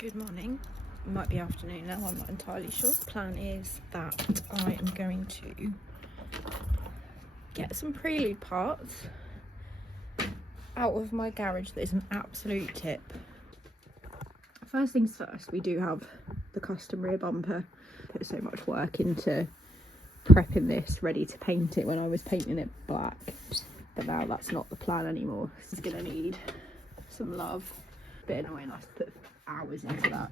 Good morning. It might be afternoon now, I'm not entirely sure. The plan is that I am going to get some Prelude parts out of my garage. That is an absolute tip. First things first, we do have the custom rear bumper. Put so much work into prepping this, ready to paint it when I was painting it black. But now that's not the plan anymore. This is gonna need some love. Bit annoying, I have to put hours into that.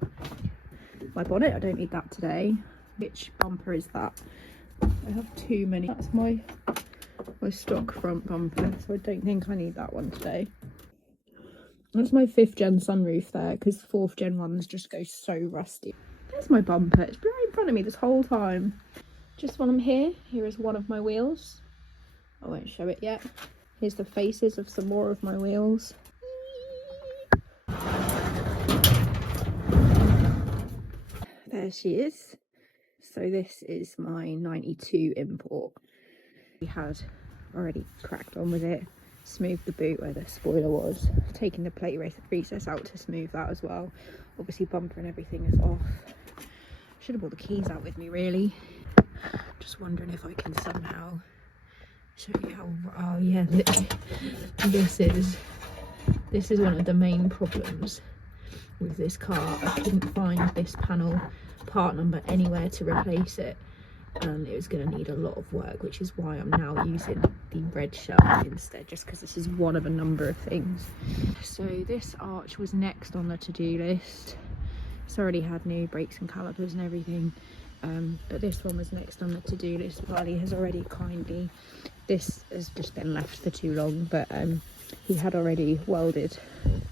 My bonnet, I don't need that today. Which bumper is that? I have too many. That's my stock front bumper, so I don't think I need that one today. That's my 5th gen sunroof there, because 4th gen ones just go so rusty. There's my bumper. It's been right in front of me this whole time. Just when I'm here, here is one of my wheels. I won't show it yet. Here's the faces of some more of my wheels. There she is. So this is my 92 import. We had already cracked on with it, smoothed the boot where the spoiler was, taking the plate recess out to smooth that as well. Obviously bumper and everything is off. Should have brought the keys out with me really. Just wondering if I can somehow show you how, oh yeah, this is one of the main problems with this car. I couldn't find this panel part number anywhere to replace it, and it was going to need a lot of work, which is why I'm now using the red shell instead, just because this is one of a number of things. So this arch was next on the to-do list. It's already had new brakes and calipers and everything, but this one was next on the to-do list. Riley has already kindly, this has just been left for too long, but he had already welded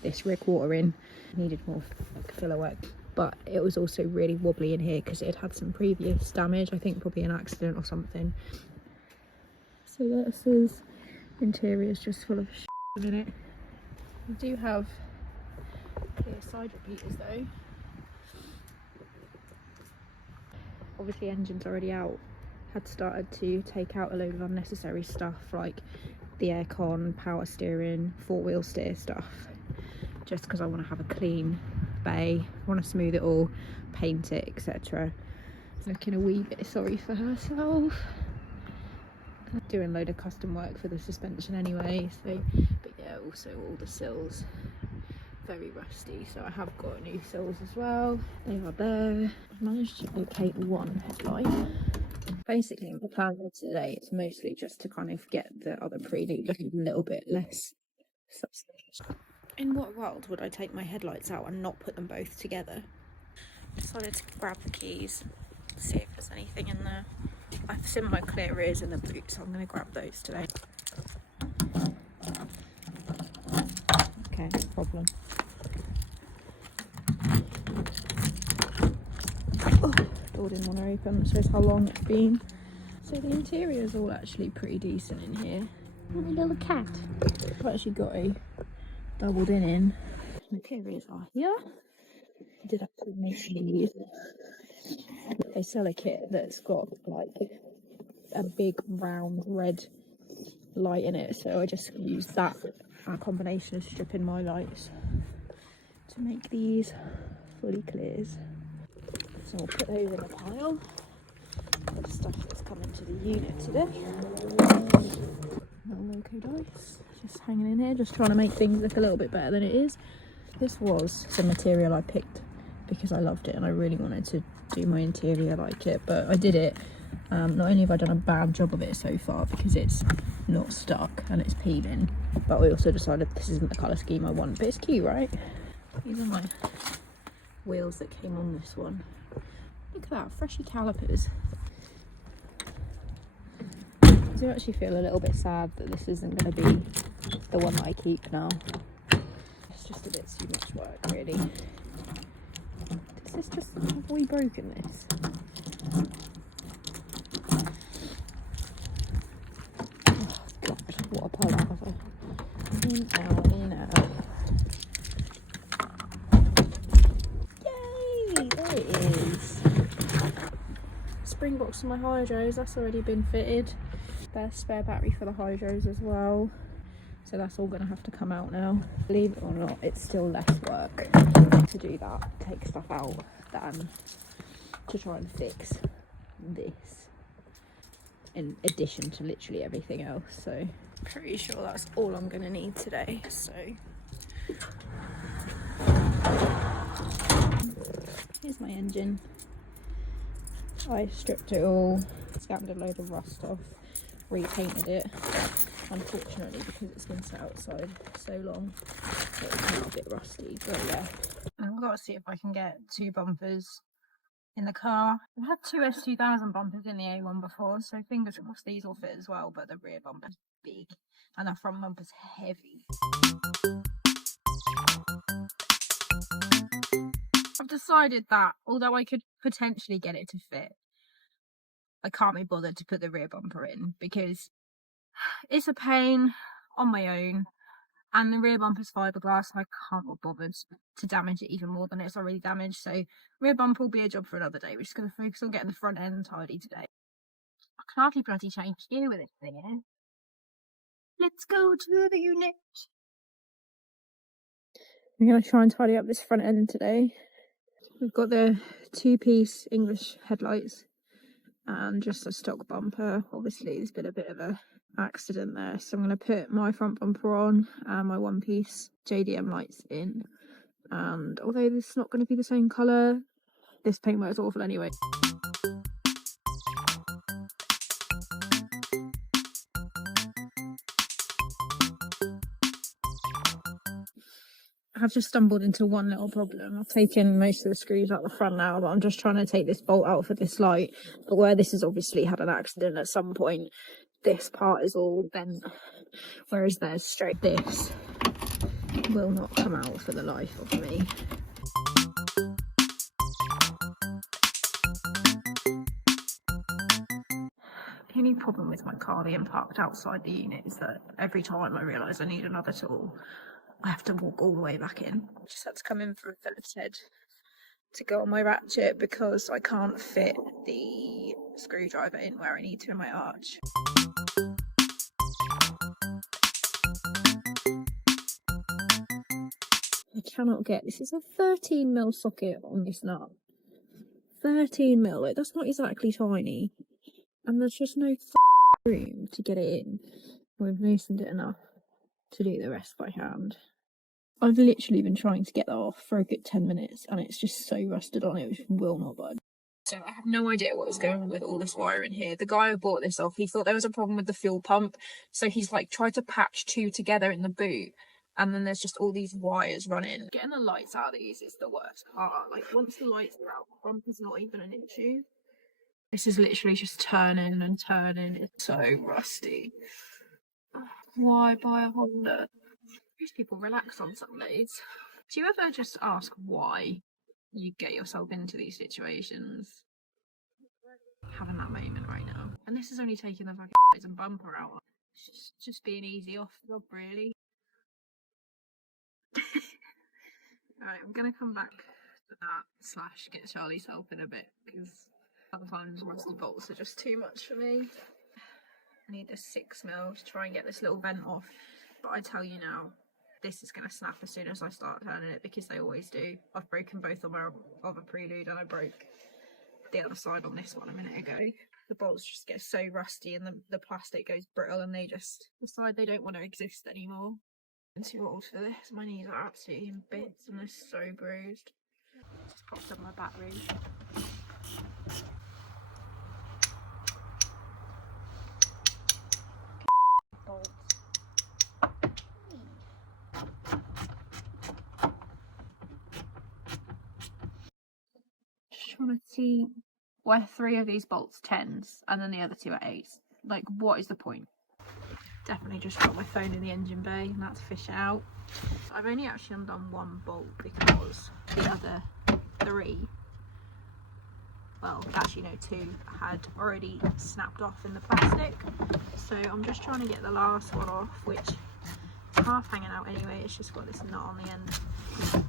this rig water in. Needed more like filler work, but it was also really wobbly in here because it had some previous damage, I think probably an accident or something. So this is interior is just full of shit in a minute. We do have clear side repeaters though. Obviously engine's already out. Had started to take out a load of unnecessary stuff like the aircon, power steering, 4-wheel steer stuff, just because I want to have a clean bay, want to smooth it all, paint it, etc. Looking a wee bit sorry for herself. Doing a load of custom work for the suspension anyway, so, but yeah, also all the sills very rusty, so I have got new sills as well. They are there. I managed to locate one headlight. Basically the plan for today is mostly just to kind of get the other Prelude looking a little bit less substantial. In what world would I take my headlights out and not put them both together? Decided to grab the keys, see if there's anything in there. I've seen my clear rears in the boot, so I'm going to grab those today. Okay, no problem. Oh, door didn't want to open, it shows how long it's been. So the interior is all actually pretty decent in here. What a little cat. I've actually got a doubled in. The clear rears are here. I did actually make these. They sell a kit that's got like a big round red light in it, so I just used that combination of stripping my lights to make these fully clears. So I'll put those in a pile of the stuff that's coming to the unit today. Little loco dice just hanging in here, just trying to make things look a little bit better than it is. This was some material I picked because I loved it and I really wanted to do my interior like it, but I did it. Not only have I done a bad job of it so far because it's not stuck and it's peeling, but we also decided this isn't the colour scheme I want, but it's cute, right? These are my wheels that came on this one. Look at that, freshy calipers. I do actually feel a little bit sad that this isn't going to be the one that I keep now. It's just a bit too much work really. This is just, have we broken this? Oh god, what a pile of it. In, out. Yay! There it is. Spring box for my hydros, that's already been fitted. There's spare battery for the hydros as well. So that's all going to have to come out now. Believe it or not, it's still less work to do that, take stuff out, than to try and fix this, in addition to literally everything else. So pretty sure that's all I'm going to need today. So here's my engine. I stripped it all, scanned a load of rust off, repainted it. Unfortunately, because it's been sat outside so long, it's now a bit rusty. But yeah, I've got to see if I can get 2 bumpers in the car. I've had 2 S2000 bumpers in the A1 before, so fingers crossed these will fit as well. But the rear bumper's big and the front bumper's heavy. I've decided that although I could potentially get it to fit, I can't be bothered to put the rear bumper in because it's a pain on my own, and the rear bumper's fiberglass, so I can't be bothered to damage it even more than it's already damaged. So rear bumper will be a job for another day. We're just going to focus on getting the front end tidy today. I can hardly bloody change gear with this thing in. Let's go to the unit. We're going to try and tidy up this front end today. We've got the 2-piece English headlights and just a stock bumper. Obviously there's been a bit of a accident there, so I'm going to put my front bumper on and my 1-piece JDM lights in. And although this is not going to be the same colour, this paintwork is awful anyway. I've just stumbled into one little problem. I've taken most of the screws out the front now, but I'm just trying to take this bolt out for this light. But where this has obviously had an accident at some point, this part is all bent, whereas there's straight. This will not come out for the life of me. The only problem with my car being parked outside the unit is that every time I realise I need another tool, I have to walk all the way back in. I just had to come in for a Phillips head to go on my ratchet because I can't fit the screwdriver in where I need to in my arch. I cannot get, this is a 13mm socket on this nut. 13mm, like that's not exactly tiny. And there's just no room to get it in. We've loosened it enough to do the rest by hand. I've literally been trying to get that off for a good 10 minutes and it's just so rusted on it, which will not budge. So I have no idea what was going on with all this wire in here. The guy who bought this off, he thought there was a problem with the fuel pump, so he's like tried to patch 2 together in the boot, and then there's just all these wires running. Getting the lights out of these is the worst part. Like once the lights are out, the bumper's not even an issue. This is literally just turning and turning. It's so rusty. Why buy a Honda? These people relax on Sundays. Do you ever just ask why you get yourself into these situations? Having that moment right now. And this is only taking the fucking bumper out. It's just being easy off the job, really. Alright, I'm gonna come back to that / get Charlie's help in a bit because sometimes rusty bolts are just too much for me. I need a 6mm to try and get this little vent off, but I tell you now, this is going to snap as soon as I start turning it because they always do. I've broken both of my other Prelude and I broke the other side on this one a minute ago. The bolts just get so rusty and the plastic goes brittle and they just decide they don't want to exist anymore. I'm too old for this. My knees are absolutely in bits and they're so bruised. Just popped up my battery. Bolts. Just trying to see why 3 of these bolts 10s and then the other 2 are 8s. Like, what is the point? Definitely just got my phone in the engine bay and that's fish out. I've only actually undone 1 bolt because the other 3, well actually no 2, had already snapped off in the plastic. So I'm just trying to get the last one off, which is half hanging out anyway. It's just got this nut on the end. There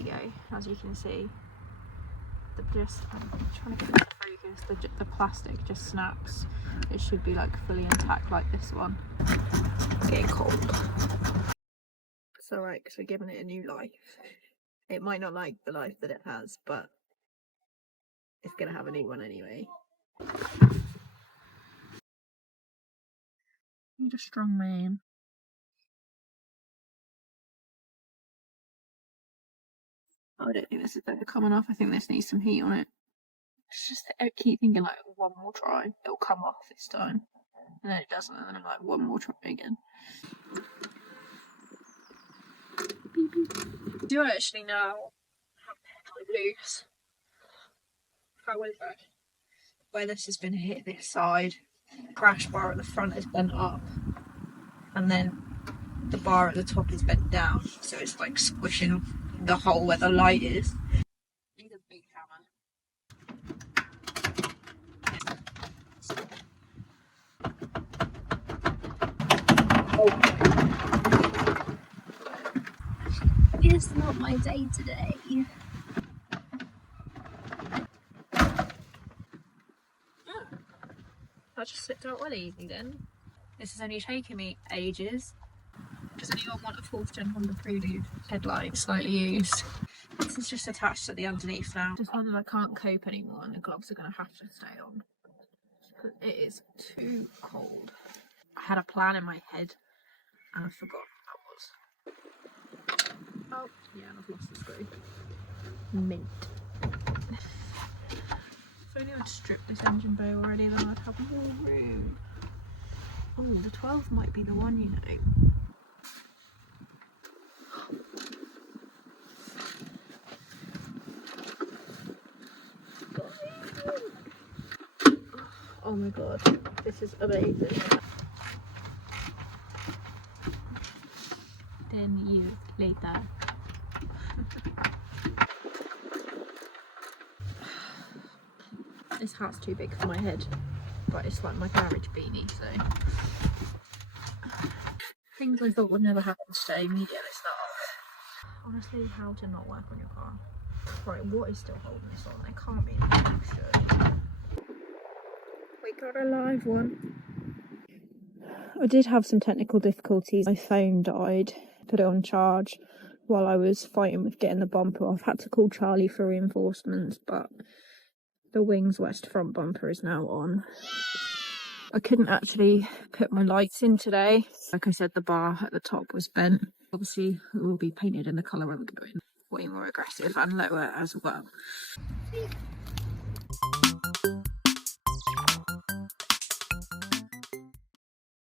you go, as you can see. I'm trying to get it to focus. The plastic just snaps. It should be like fully intact like this one. It's getting cold. It's alright because we're giving it a new life. It might not like the life that it has, but it's gonna have a new one anyway. You're a strong man. Oh, I don't think this is ever coming off. I think this needs some heat on it. It's just I keep thinking like one more try, it'll come off this time, and then it doesn't, and then I'm like one more try again. Do I actually now have pedal loose? However, where this has been hit this side, crash bar at the front is bent up, and then the bar at the top is bent down, so it's like squishing the hole where the light is. Need a big hammer. Oh. It's not my day today. I just slipped out well easy then. This is only taking me ages. Does anyone want a 4th gen Honda Prelude headlight slightly used? This is just attached to the underneath now. Just finding I can't cope anymore and the gloves are going to have to stay on. It is too cold. I had a plan in my head and I forgot what that was. Oh, yeah, and I've lost the screw. Mint. If only I'd stripped this engine bay already, then I'd have more room. Oh, the 12 might be the one, you know. Oh my god, this is amazing. Then you later. This hat's too big for my head, but it's like my garage beanie, so. Things I thought would never happen today immediately start. Honestly, how to not work on your car. Right, what is still holding this on? There can't be anything should. We got a live one. I did have some technical difficulties. My phone died. Put it on charge while I was fighting with getting the bumper off. Had to call Charlie for reinforcements, but the Wings West front bumper is now on. I couldn't actually put my lights in today. Like I said, the bar at the top was bent. Obviously, it will be painted in the colour I'm going. Way more aggressive and lower as well.